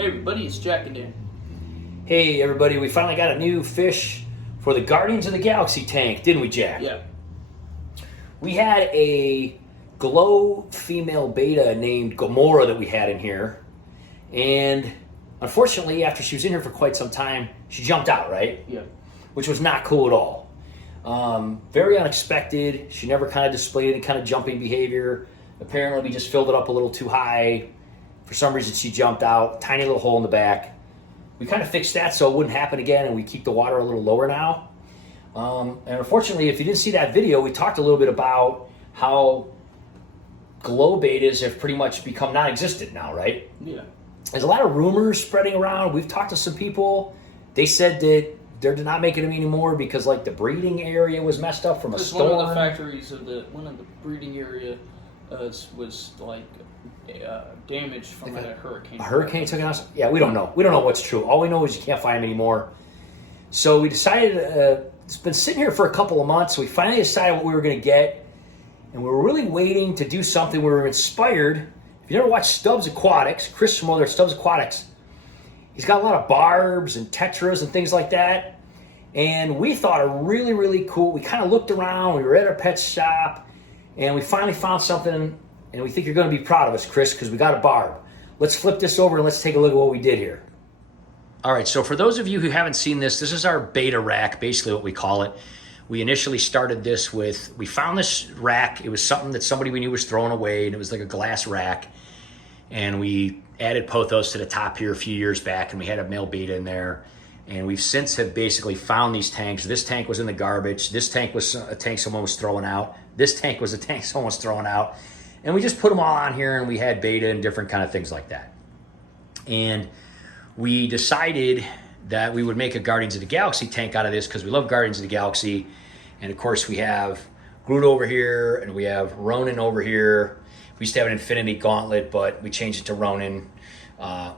Hey everybody, it's Jack and Dan. Hey everybody, we finally got a new fish for the Guardians of the Galaxy tank, didn't we, Jack? Yeah. We had a glow female beta named Gamora that we had in here. And unfortunately, after she was in here for quite some time, she jumped out, right? Yeah. Which was not cool at all. Very unexpected. She never kind of displayed any kind of jumping behavior. Apparently, we just filled it up a little too high. For some reason, she jumped out. Tiny little hole in the back. We kind of fixed that so it wouldn't happen again, and we keep the water a little lower now. And unfortunately, if you didn't see that video, we talked a little bit about how glow betas have pretty much become non-existent now, right? Yeah. There's a lot of rumors spreading around. We've talked to some people. They said that they're not making them anymore because like the breeding area was messed up from a storm. One of the factories of one of the breeding area was like damaged from a hurricane. A hurricane took it out? Yeah, we don't know. We don't know what's true. All we know is you can't find them anymore. So we decided, it's been sitting here for a couple of months. We finally decided what we were going to get. And we were really waiting to do something. We were inspired. If you never watched Stubbs Aquatics, Chris from over there, Stubbs Aquatics, he's got a lot of barbs and tetras and things like that. And we thought a really, really cool, we kind of looked around, we were at our pet shop, and we finally found something, and we think you're going to be proud of us, Chris, because we got a barb. Let's flip this over and let's take a look at what we did here. All right, so for those of you who haven't seen this is our beta rack, basically what we call it. We initially started this with, we found this rack. It was something that somebody we knew was throwing away, and it was like a glass rack. And we added pothos to the top here a few years back, and we had a male beta in there. And we've since have basically found these tanks. This tank was in the garbage. This tank was a tank someone was throwing out. This tank was a tank someone was throwing out. And we just put them all on here, and we had beta and different kind of things like that. And we decided that we would make a Guardians of the Galaxy tank out of this because we love Guardians of the Galaxy. And of course we have Groot over here, and we have Ronan over here. We used to have an Infinity Gauntlet, but we changed it to Ronan.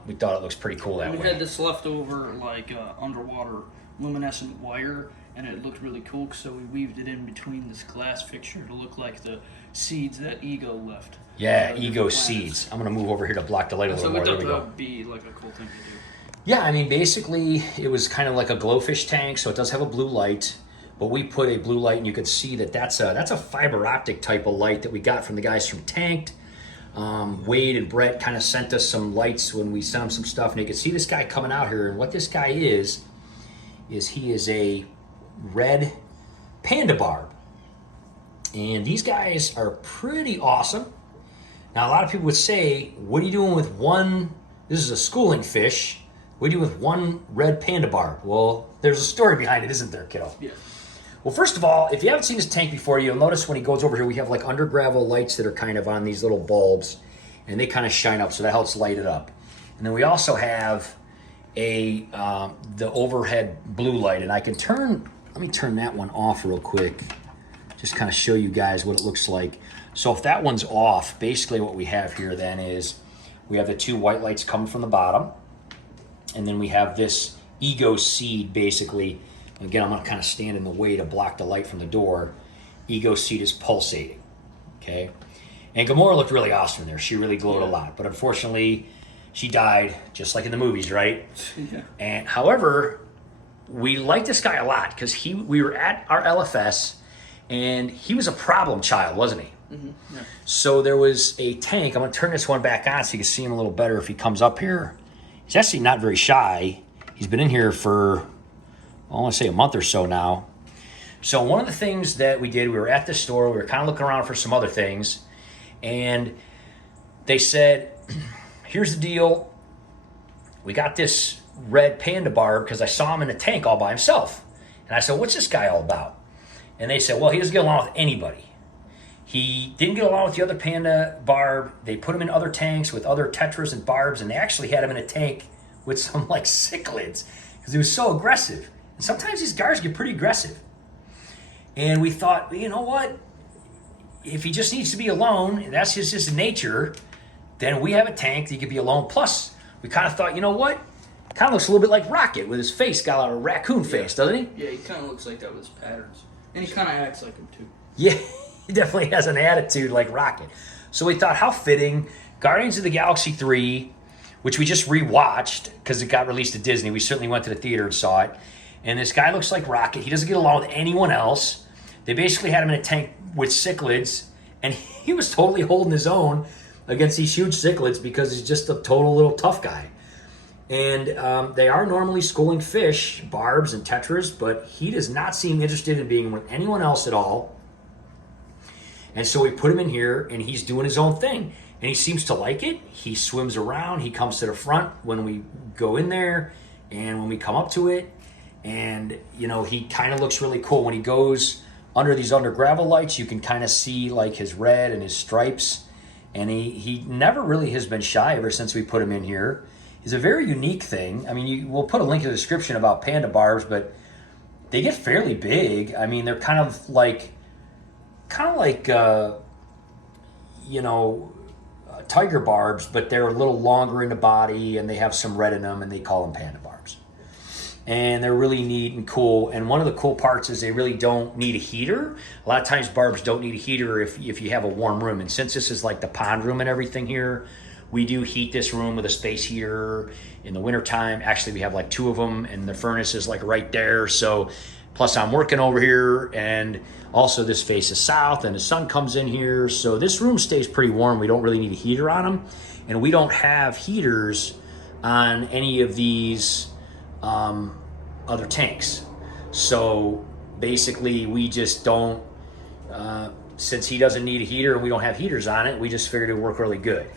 We thought it looks pretty cool that way. We had this leftover like underwater luminescent wire, and it looked really cool, so we weaved it in between this glass fixture to look like the seeds that Ego left. Yeah, Ego seeds. I'm going to move over here to block the light a little more. So we thought that would be like a cool thing to do. Yeah, I mean, basically, it was kind of like a glowfish tank, so it does have a blue light. But we put a blue light, and you could see that that's a fiber optic type of light that we got from the guys from Tanked. Wade and Brett kind of sent us some lights when we sent them some stuff, and you could see this guy coming out here. And what this guy is he is a red Panda Barb. And these guys are pretty awesome. Now, a lot of people would say, what are you doing with one, this is a schooling fish, what are you doing with one red Panda Barb? Well, there's a story behind it, isn't there, kiddo? Yeah. Well, first of all, if you haven't seen this tank before, you'll notice when he goes over here, we have like under gravel lights that are kind of on these little bulbs, and they kind of shine up, so that helps light it up. And then we also have the overhead blue light, and I can let me turn that one off real quick, just kind of show you guys what it looks like. So if that one's off, basically what we have here then is we have the two white lights coming from the bottom, and then we have this Ego seed basically. Again, I'm going to kind of stand in the way to block the light from the door. Ego seed is pulsating, okay? And Gamora looked really awesome in there. She really glowed a lot. But unfortunately, she died, just like in the movies, right? Yeah. And however, we like this guy a lot because we were at our LFS, and he was a problem child, wasn't he? Mm-hmm. Yeah. So there was a tank. I'm going to turn this one back on so you can see him a little better if he comes up here. He's actually not very shy. He's been in here for, I want to say a month or so now. So one of the things that we did, we were at the store, we were kind of looking around for some other things, and they said, here's the deal. We got this red Panda Barb because I saw him in a tank all by himself. And I said, what's this guy all about? And they said, well, he doesn't get along with anybody. He didn't get along with the other Panda Barb. They put him in other tanks with other tetras and barbs, and they actually had him in a tank with some like cichlids because he was so aggressive. And sometimes these guards get pretty aggressive. And we thought, you know what? If he just needs to be alone, that's just his nature, then we have a tank that he could be alone. Plus, we kind of thought, you know what? Kind of looks a little bit like Rocket with his face, got a raccoon face, doesn't he? Yeah, he kind of looks like that with his patterns. And he kind of acts like him, too. Yeah, he definitely has an attitude like Rocket. So we thought, how fitting. Guardians of the Galaxy 3, which we just rewatched because it got released at Disney. We certainly went to the theater and saw it. And this guy looks like Rocket. He doesn't get along with anyone else. They basically had him in a tank with cichlids, and he was totally holding his own against these huge cichlids because he's just a total little tough guy. And they are normally schooling fish, barbs and tetras, but he does not seem interested in being with anyone else at all. And so we put him in here, and he's doing his own thing. And he seems to like it. He swims around. He comes to the front when we go in there and when we come up to it. And, you know, he kind of looks really cool. When he goes under these under gravel lights, you can kind of see like his red and his stripes. And he never really has been shy ever since we put him in here. He's a very unique thing. I mean, we'll put a link in the description about panda barbs, but they get fairly big. I mean, they're kind of like you know, tiger barbs, but they're a little longer in the body, and they have some red in them, and they call them panda barbs. And they're really neat and cool. And one of the cool parts is they really don't need a heater. A lot of times barbs don't need a heater if you have a warm room. And since this is like the pond room and everything here, we do heat this room with a space heater in the wintertime. Actually, we have like 2 of them, and the furnace is like right there. So plus I'm working over here, and also this faces south, and the sun comes in here. So this room stays pretty warm. We don't really need a heater on them. And we don't have heaters on any of these other tanks. So basically we just don't, since he doesn't need a heater and we don't have heaters on it, we just figured it would work really good.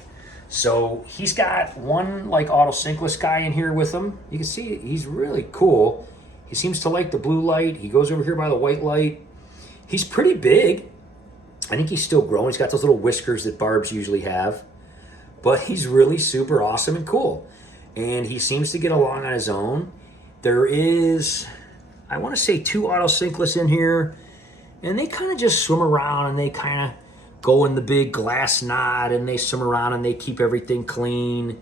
So he's got one like auto sinkless guy in here with him. You can see he's really cool. He seems to like the blue light. He goes over here by the white light. He's pretty big. I think he's still growing. He's got those little whiskers that barbs usually have. But he's really super awesome and cool. And he seems to get along on his own. There is, I want to say 2 auto sinkless in here. And they kind of just swim around, and they kind of go in the big glass knot, and they swim around, and they keep everything clean.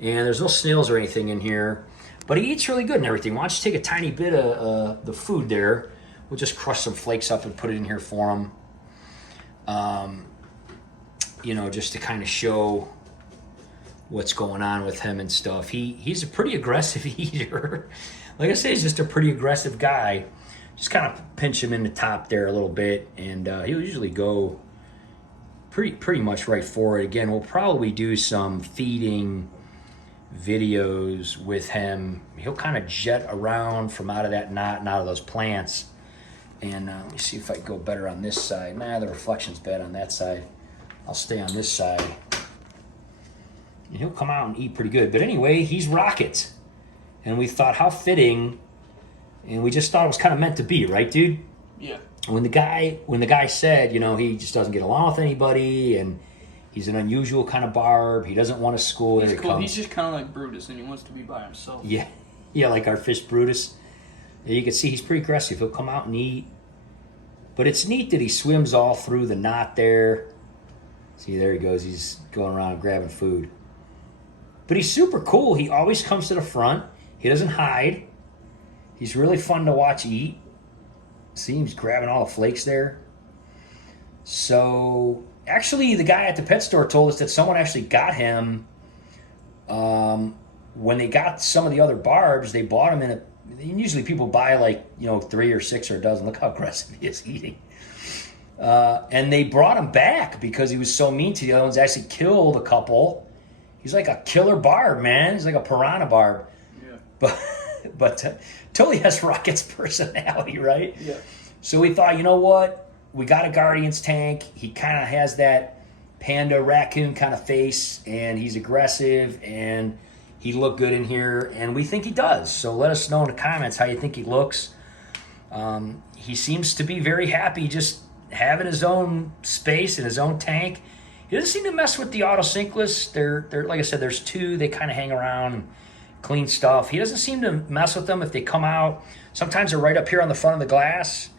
And there's no snails or anything in here. But he eats really good and everything. Why don't you take a tiny bit of the food there. We'll just crush some flakes up and put it in here for him. You know, just to kind of show what's going on with him and stuff. He's a pretty aggressive eater. Like I say, he's just a pretty aggressive guy. Just kind of pinch him in the top there a little bit, and he'll usually go pretty much right for it. Again, we'll probably do some feeding videos with him. He'll kind of jet around from out of that knot and out of those plants. And let me see if I can go better on this side. Nah, the reflection's bad on that side. I'll stay on this side. And he'll come out and eat pretty good. But anyway, he's Rocket. And we thought, how fitting. And we just thought it was kind of meant to be, right, dude? Yeah. When the guy said, you know, he just doesn't get along with anybody, and he's an unusual kind of barb. He doesn't want to school. He's cool. He's just kind of like Brutus, and he wants to be by himself. Yeah, like our fish Brutus. You can see he's pretty aggressive. He'll come out and eat. But it's neat that he swims all through the knot there. See, there he goes. He's going around grabbing food. But he's super cool. He always comes to the front. He doesn't hide. He's really fun to watch eat. See, he's grabbing all the flakes there. So, actually, the guy at the pet store told us that someone actually got him. When they got some of the other barbs, they bought him in a... Usually people buy like, 3 or 6 or a dozen. Look how aggressive he is eating. And they brought him back because he was so mean to the other ones. They actually killed a couple. He's like a killer barb, man. He's like a piranha barb. Yeah. But totally has Rocket's personality, right? Yeah. So we thought, you know what? We got a Guardians tank. He kind of has that panda raccoon kind of face, and he's aggressive, and he looked good in here, and we think he does. So let us know in the comments how you think he looks. He seems to be very happy just having his own space and his own tank. He doesn't seem to mess with the auto sinkless. They're like I said, there's 2. They kind of hang around and clean stuff. He doesn't seem to mess with them if they come out. Sometimes they're right up here on the front of the glass,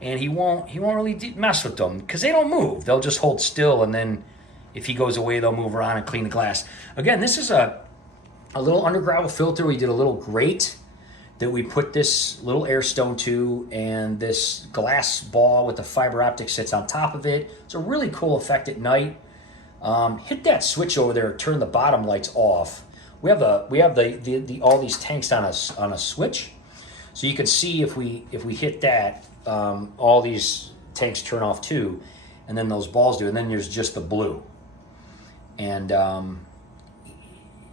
and he won't really mess with them because they don't move. They'll just hold still, and then if he goes away, they'll move around and clean the glass. Again, this is a little under gravel filter. We did a little grate that we put this little air stone to, and this glass ball with the fiber optic sits on top of it. It's a really cool effect at night. Hit that switch over there, turn the bottom lights off. we have the all these tanks on a switch, so you can see if we hit that, all these tanks turn off too, and then those balls do, and then there's just the blue, and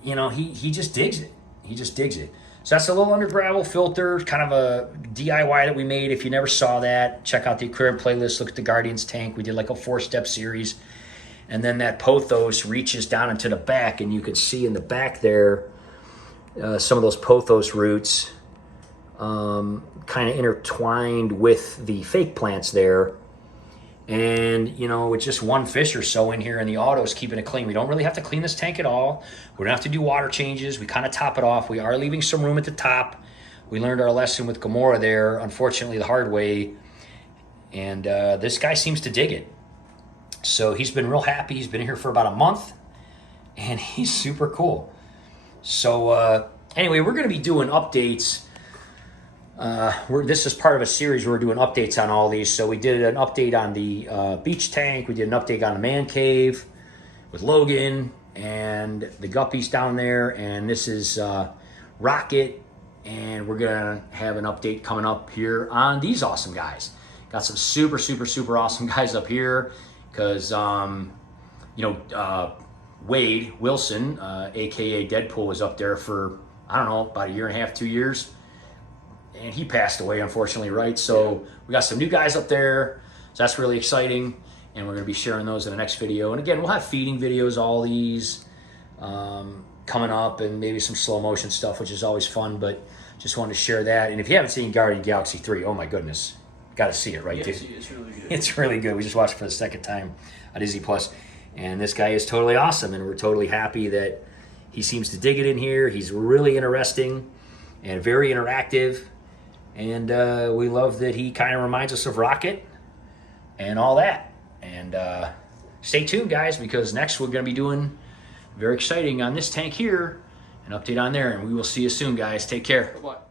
you know, he just digs it. He just digs it. So that's a little under gravel filter, kind of a DIY that we made. If you never saw that, check out the Aquarium playlist. Look at the Guardians tank. We did like a 4-step series. And then that pothos reaches down into the back, and you can see in the back there some of those pothos roots kind of intertwined with the fake plants there. And, you know, with just one fish or so in here, and the auto's keeping it clean. We don't really have to clean this tank at all. We don't have to do water changes. We kind of top it off. We are leaving some room at the top. We learned our lesson with Gamora there, unfortunately the hard way. And this guy seems to dig it. So he's been real happy. He's been here for about a month, and he's super cool. So anyway, we're going to be doing updates. This is part of a series where we're doing updates on all these. So we did an update on the beach tank. We did an update on the man cave with Logan and the guppies down there. And this is Rocket. And we're going to have an update coming up here on these awesome guys. Got some super, super, super awesome guys up here because, you know, Wade Wilson, a.k.a. Deadpool, was up there for, I don't know, about 1.5 2 years. And he passed away, unfortunately, right? So we got some new guys up there. So that's really exciting. And we're going to be sharing those in the next video. And again, we'll have feeding videos, all these coming up, and maybe some slow motion stuff, which is always fun. But just wanted to share that. And if you haven't seen Guardian Galaxy 3, oh my goodness. Got to see it, right, dude? It's really good. It's really good. We just watched it for the second time on Disney Plus. And this guy is totally awesome. And we're totally happy that he seems to dig it in here. He's really interesting and very interactive. And we love that he kind of reminds us of Rocket and all that. And stay tuned, guys, because next we're going to be doing very exciting on this tank here, an update on there. And we will see you soon, guys. Take care. Bye-bye.